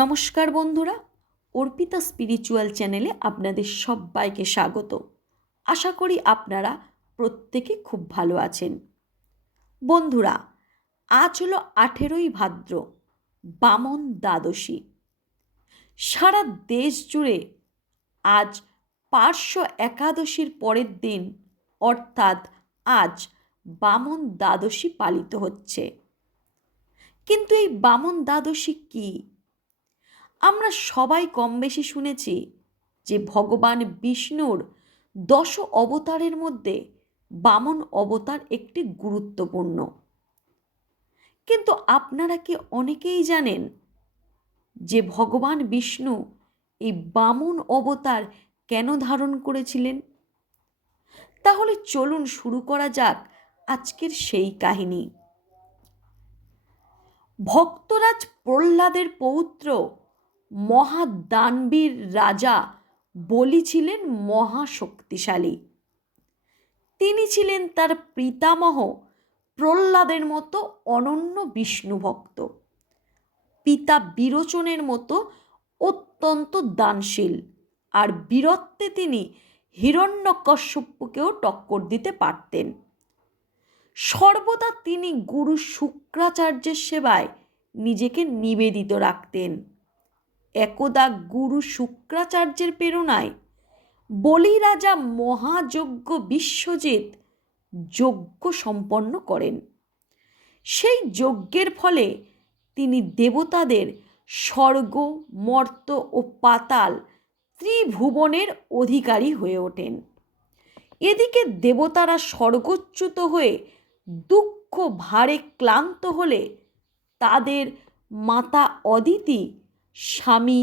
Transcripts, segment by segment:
নমস্কার বন্ধুরা, অর্পিতা স্পিরিচুয়াল চ্যানেলে আপনাদের সবাইকে স্বাগত। আশা করি আপনারা প্রত্যেকে খুব ভালো আছেন। বন্ধুরা, আজ হলো 18ই ভাদ্র, বামন দ্বাদশী। সারা দেশ জুড়ে আজ পার্শ্ব একাদশীর পরের দিন অর্থাৎ আজ বামন দ্বাদশী পালিত হচ্ছে। কিন্তু এই বামন দ্বাদশী কী? আমরা সবাই কম বেশি শুনেছি যে ভগবান বিষ্ণুর 10 অবতারের মধ্যে বামন অবতার একটি গুরুত্বপূর্ণ। কিন্তু আপনারা কি অনেকেই জানেন যে ভগবান বিষ্ণু এই বামন অবতার কেন ধারণ করেছিলেন? তাহলে চলুন শুরু করা যাক আজকের সেই কাহিনী। ভক্তরাজ প্রহ্লাদের পৌত্র মহাদানবীর রাজা বলি ছিলেন মহাশক্তিশালী। তিনি ছিলেন তার পিতামহ প্রহ্লাদের মতো অনন্য বিষ্ণু ভক্ত, পিতা বিরোচনের মতো অত্যন্ত দানশীল, আর বীরত্বে তিনি হিরণ্যকশ্যপকেও টক্কর দিতে পারতেন। সর্বদা তিনি গুরু শুক্রাচার্যের সেবায় নিজেকে নিবেদিত রাখতেন। একদা গুরু শুক্রাচার্যের প্রেরণায় বলি রাজা মহাযজ্ঞ বিশ্বজিৎ যজ্ঞ সম্পন্ন করেন। সেই যজ্ঞের ফলে তিনি দেবতাদের স্বর্গ, মর্ত্য ও পাতাল ত্রিভুবনের অধিকারী হয়ে ওঠেন। এদিকে দেবতারা স্বর্গচ্যুত হয়ে দুঃখ ভারে ক্লান্ত হলে তাদের মাতা অদিতি স্বামী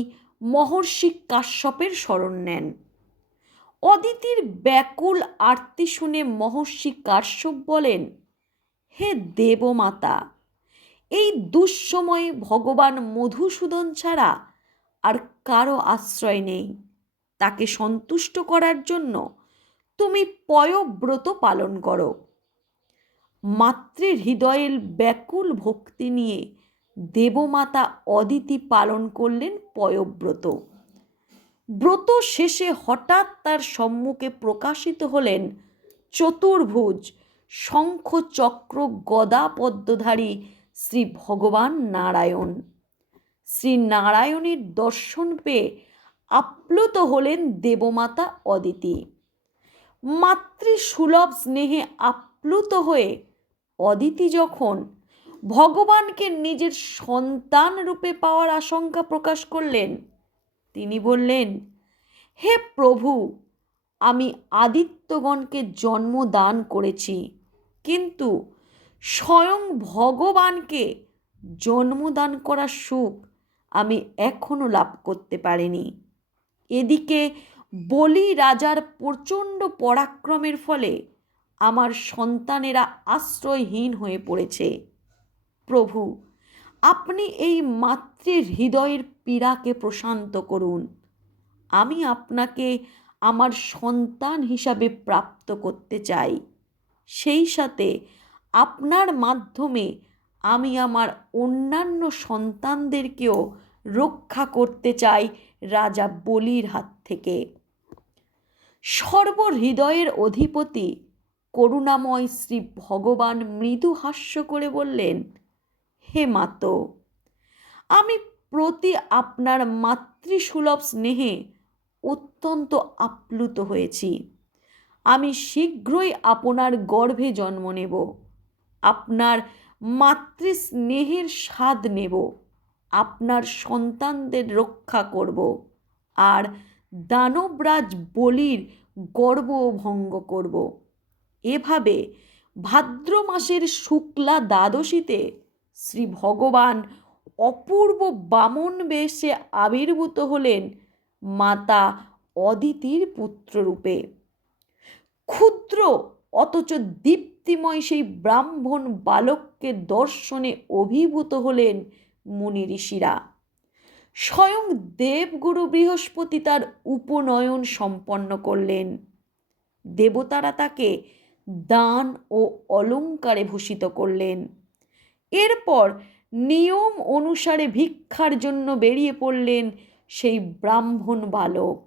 মহর্ষি কাশ্যপের শরণ নেন। অদিতির ব্যাকুল আর্তি শুনে মহর্ষি কাশ্যপ বলেন, হে দেবমাতা, এই দুঃসময়ে ভগবান মধুসূদন ছাড়া আর কারো আশ্রয় নেই। তাকে সন্তুষ্ট করার জন্য তুমি পয়ব্রত পালন করো। মাতৃ হৃদয়ের ব্যাকুল ভক্তি নিয়ে দেবমাতা অদিতি পালন করলেন পয়ব্রত। ব্রত শেষে হঠাৎ তার সম্মুখে প্রকাশিত হলেন চতুর্ভুজ শঙ্খ চক্র গদা পদ্মধারী শ্রী ভগবান নারায়ণ। শ্রী নারায়ণের দর্শন পেয়ে আপ্লুত হলেন দেবমাতা অদিতি। মাতৃসুলভ স্নেহে আপ্লুত হয়ে অদিতি যখন ভগবানকে নিজের সন্তান রূপে পাওয়ার আশঙ্কা প্রকাশ করলেন, তিনি বললেন, হে প্রভু, আমি আদিত্যগণকে জন্ম দান করেছি, কিন্তু স্বয়ং ভগবানকে জন্মদান করার সুখ আমি এখনো লাভ করতে পারিনি। এদিকে বলি রাজার প্রচণ্ড পরাক্রমের ফলে আমার সন্তানেরা আশ্রয়হীন হয়ে পড়েছে। প্রভু, আপনি এই মাতৃ হৃদয়ের পীড়াকে প্রশান্ত করুন। আমি আপনাকে আমার সন্তান হিসাবে প্রাপ্ত করতে চাই। সেই সাথে আপনার মাধ্যমে আমি আমার অন্যান্য সন্তানদেরকেও রক্ষা করতে চাই রাজা বলির হাত থেকে। সর্বহৃদয়ের অধিপতি করুণাময় শ্রী ভগবান মৃদু হাস্য করে বললেন, হে মাতো, আমি প্রতি আপনার মাতৃসুলভ স্নেহে অত্যন্ত আপ্লুত হয়েছি। আমি শীঘ্রই আপনার গর্ভে জন্ম নেব, আপনার মাতৃস্নেহের স্বাদ নেব, আপনার সন্তানদের রক্ষা করব, আর দানবরাজ বলির গর্ব ভঙ্গ করব। এভাবে ভাদ্র মাসের শুক্লা দ্বাদশীতে শ্রী ভগবান অপূর্ব বামন বেশে আবির্ভূত হলেন মাতা অদিতির পুত্ররূপে। ক্ষুদ্র অথচ দীপ্তিময় সেই ব্রাহ্মণ বালককে দর্শনে অভিভূত হলেন মুনি ঋষিরা। স্বয়ং দেবগুরু বৃহস্পতি তার উপনয়ন সম্পন্ন করলেন। দেবতারা তাকে দান ও অলঙ্কারে ভূষিত করলেন। এরপর নিয়ম অনুসারে ভিক্ষার জন্য বেরিয়ে পড়লেন সেই ব্রাহ্মণ বালক,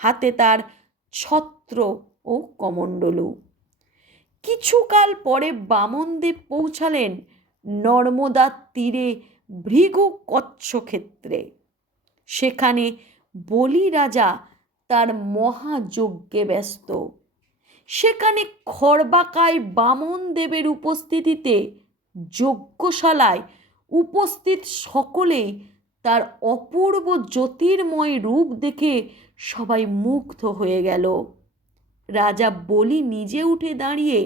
হাতে তার ছত্র ও কমণ্ডলু। কিছুকাল পরে বামনদেব পৌঁছালেন নর্মদার তীরে ভৃগু কচ্ছক্ষেত্রে। সেখানে বলি রাজা তার মহাযজ্ঞে ব্যস্ত। সেখানে খর্বাকায় বামনদেবের উপস্থিতিতে যজ্ঞশালায় উপস্থিত সকলেই তার অপূর্ব জ্যোতির্ময় রূপ দেখে সবাই মুগ্ধ হয়ে গেল। রাজা বলি নিজে উঠে দাঁড়িয়ে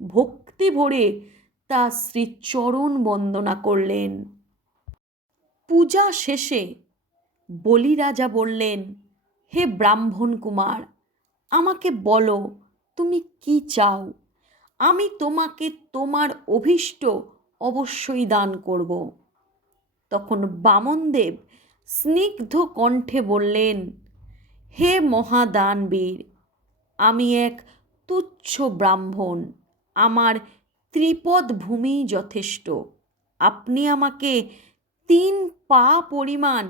ভক্তি ভরে তার শ্রীচরণ বন্দনা করলেন। পূজা শেষে বলি রাজা বললেন, হে ব্রাহ্মণ কুমার, আমাকে বলো তুমি কি চাও, আমি তোমাকে তোমার অভীষ্ট অবশ্যই দান করব। তখন বামনদেব স্নিগ্ধ কণ্ঠে বললেন, হে মহাদানবীর, আমি এক তুচ্ছ ব্রাহ্মণ, আমার ত্রিপদ ভূমি যথেষ্ট। আপনি আমাকে 3 পা পরিমাণ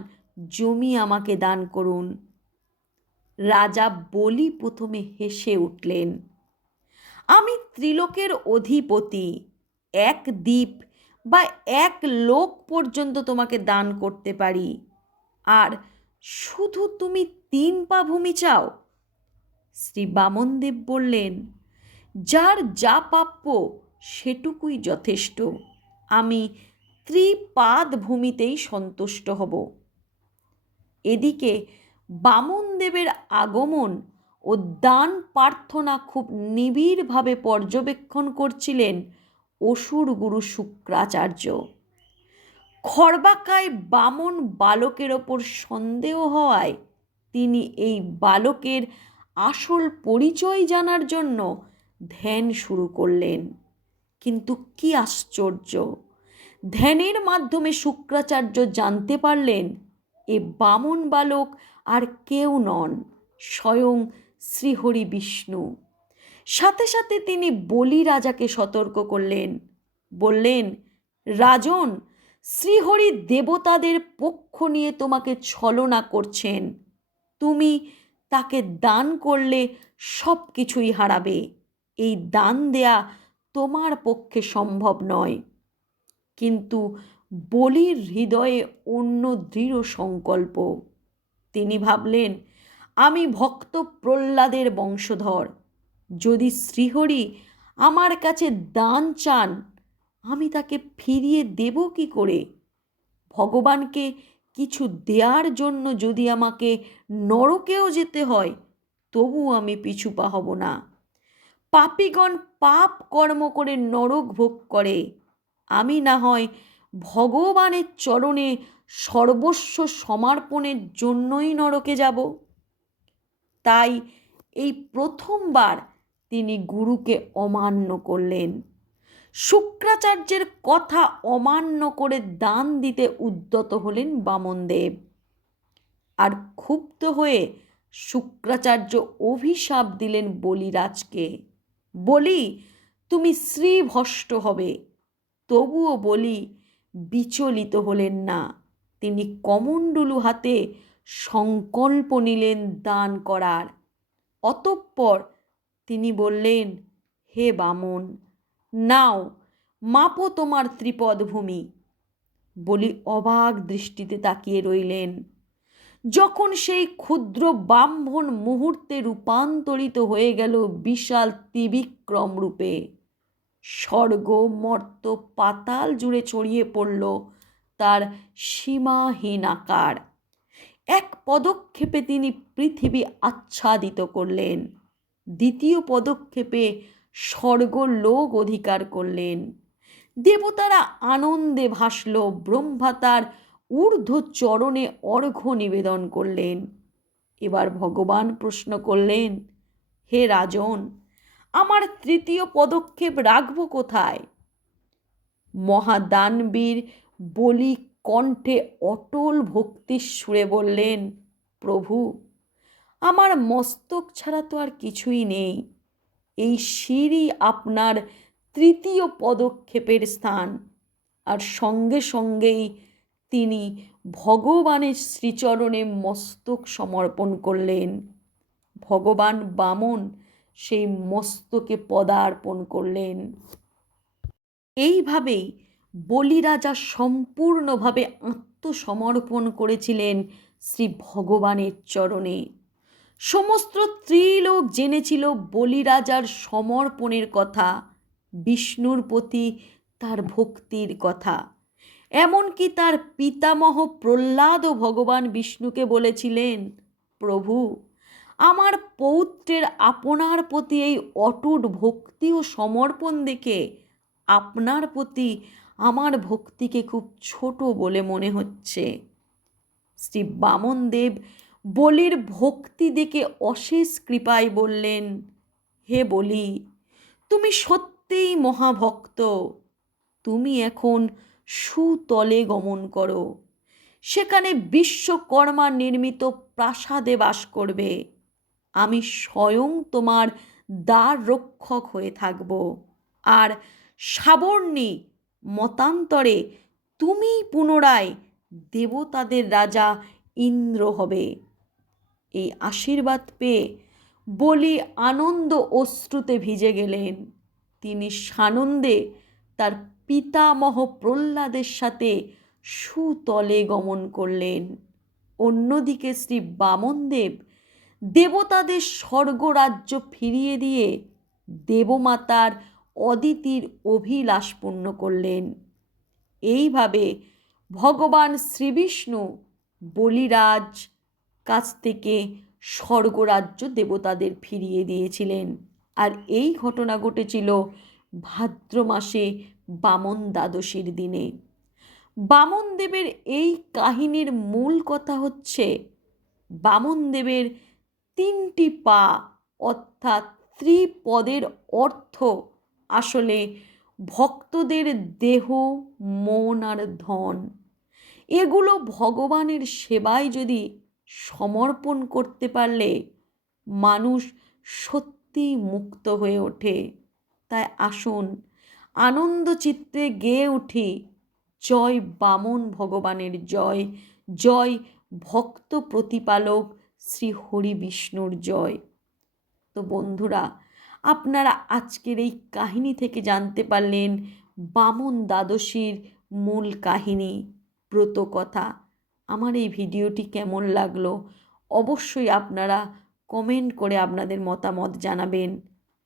জমি আমাকে দান করুন। রাজা বলি প্রথমে হেসে উঠলেন, আমি ত্রিলোকের অধিপতি, এক দ্বীপ বা এক লোক পর্যন্ত তোমাকে দান করতে পারি, আর শুধু তুমি 3 পা ভূমি চাও? শ্রী বামনদেব বললেন, যার যা প্রাপ্য সেটুকুই যথেষ্ট, আমি ত্রিপাদ ভূমিতেই সন্তুষ্ট হব। এদিকে বামনদেবের আগমন ও দান প্রার্থনা খুব নিবিড়ভাবে পর্যবেক্ষণ করছিলেন অসুর গুরু শুক্রাচার্য। খর্বাকায় বামন বালকের ওপর সন্দেহ হওয়ায় তিনি এই বালকের আসল পরিচয় জানার জন্য ধ্যান শুরু করলেন। কিন্তু কি আশ্চর্য, ধ্যানের মাধ্যমে শুক্রাচার্য জানতে পারলেন এ বামন বালক আর কেউ নন, স্বয়ং শ্রীহরি বিষ্ণু। সাথে সাথে তিনি বলি রাজাকে সতর্ক করলেন, বললেন, রাজন, শ্রীহরি দেবতাদের পক্ষ নিয়ে তোমাকে ছলনা করছেন। তুমি তাকে দান করলে সব কিছুই হারাবে। এই দান দেয়া তোমার পক্ষে সম্ভব নয়। কিন্তু বলির হৃদয়ে অন্য দৃঢ় সংকল্প। তিনি ভাবলেন, আমি ভক্ত প্রহ্লাদের বংশধর, যদি শ্রীহরি আমার কাছে দান চান আমি তাকে ফিরিয়ে দেব কি করে? ভগবানকে কিছু দেওয়ার জন্য যদি আমাকে নরকেও যেতে হয় তবু আমি পিছুপা হব না। পাপীগণ পাপ কর্ম করে নরক ভোগ করে, আমি না হয় ভগবানের চরণে সর্বস্ব সমর্পণের জন্যই নরকে যাব। তাই এই প্রথমবার তিনি গুরুকে অমান্য করলেন। শুক্রাচার্যের কথা অমান্য করে দান দিতে উদ্যত হলেন বামনদেব। আর ক্ষুব্ধ হয়ে শুক্রাচার্য অভিশাপ দিলেন বলিরাজকে, বলি তুমি শ্রীভ্রষ্ট হবে। তবুও বলি বিচলিত হলেন না। তিনি কমণ্ডলু হাতে সংকল্প নিলেন দান করার। অতঃপর তিনি বললেন, হে বামন, নাও মাপো তোমার ত্রিপদ ভূমি। বলি অবাক দৃষ্টিতে তাকিয়ে রইলেন। যখন সেই ক্ষুদ্র ব্রাহ্মণ মুহূর্তে রূপান্তরিত হয়ে গেল বিশাল ত্রিবিক্রম রূপে, স্বর্গ মর্ত পাতাল জুড়ে ছড়িয়ে পড়ল তার সীমাহীন আকার। এক পদক্ষেপে তিনি পৃথিবী আচ্ছাদিত করলেন, দ্বিতীয় পদক্ষেপে স্বর্গলোক অধিকার করলেন। দেবতারা আনন্দে ভাসল, ব্রহ্মা তার ঊর্ধ্ব চরণে অর্ঘ্য নিবেদন করলেন। এবার ভগবান প্রশ্ন করলেন, হে রাজন, আমার তৃতীয় পদক্ষেপ রাখব কোথায়? মহাদানবীর বলি কণ্ঠে অটল ভক্তির সুরে বললেন, প্রভু, আমার মস্তক ছাড়া তো আর কিছুই নেই। এই শিরই আপনার তৃতীয় পদক্ষেপের স্থান। আর সঙ্গে সঙ্গেই তিনি ভগবানের শ্রীচরণে মস্তক সমর্পণ করলেন। ভগবান বামন সেই মস্তকে পদার্পণ করলেন। এইভাবেই বলিরাজা সম্পূর্ণভাবে আত্মসমর্পণ করেছিলেন শ্রী ভগবানের চরণে। সমস্ত ত্রিলোক জেনেছিল বলিরাজার সমর্পণের কথা, বিষ্ণুর প্রতি তার ভক্তির কথা। এমনকি তার পিতামহ প্রহ্লাদও ভগবান বিষ্ণুকে বলেছিলেন, প্রভু, আমার পৌত্রের আপনার প্রতি এই অটুট ভক্তি ও সমর্পণ দেখে আপনার প্রতি আমার ভক্তিকে খুব ছোট বলে মনে হচ্ছে। শ্রী বামনদেব বলির ভক্তি দেখে অশেষ কৃপায় বললেন, হে বলি, তুমি সত্যিই মহাভক্ত। তুমি এখন সুতলে গমন করো, সেখানে বিশ্বকর্মা নির্মিত প্রাসাদে বাস করবে। আমি স্বয়ং তোমার দ্বার রক্ষক হয়ে থাকব। আর সাবর্ণী মতান্তরে তুমি পুনরায় দেবতাদের রাজা ইন্দ্র হবে। এই আশীর্বাদ পেয়ে বলি আনন্দ অশ্রুতে ভিজে গেলেন। তিনি সানন্দে তার পিতামহ প্রহ্লাদের সাথে সুতলে গমন করলেন। অন্যদিকে শ্রী বামনদেব দেবতাদের স্বর্গরাজ্য ফিরিয়ে দিয়ে দেবমাতার অদিতির অভিলাষ পূর্ণ করলেন। এইভাবে ভগবান শ্রীবিষ্ণু বলিরাজ কাছ থেকে স্বর্গরাজ্য দেবতাদের ফিরিয়ে দিয়েছিলেন। আর এই ঘটনা ঘটেছিল ভাদ্র মাসে বামন দ্বাদশীর দিনে। বামনদেবের এই কাহিনীর মূল কথা হচ্ছে, বামনদেবের 3টি পা অর্থাৎ ত্রিপদের অর্থ আসলে ভক্তদের দেহ, মন আর ধন। এগুলো ভগবানের সেবায় যদি সমর্পণ করতে পারলে মানুষ সত্যিই মুক্ত হয়ে ওঠে। তাই আসুন আনন্দ চিত্তে গেয়ে উঠি, জয় বামন ভগবানের জয়, জয় ভক্ত প্রতিপালক শ্রী হরি বিষ্ণুর জয়। তো বন্ধুরা, আপনারা আজকের এই কাহিনী থেকে জানতে পারলেন বামন দ্বাদশীর মূল কাহিনী, ব্রতকথা। আমার এই ভিডিওটি কেমন লাগলো অবশ্যই আপনারা কমেন্ট করে আপনাদের মতামত জানাবেন।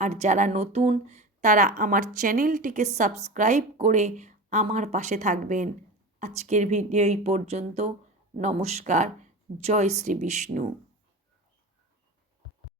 আর যারা নতুন তারা আমার চ্যানেলটিকে সাবস্ক্রাইব করে আমার পাশে থাকবেন। আজকের ভিডিও এই পর্যন্ত। নমস্কার। জয় শ্রী বিষ্ণু।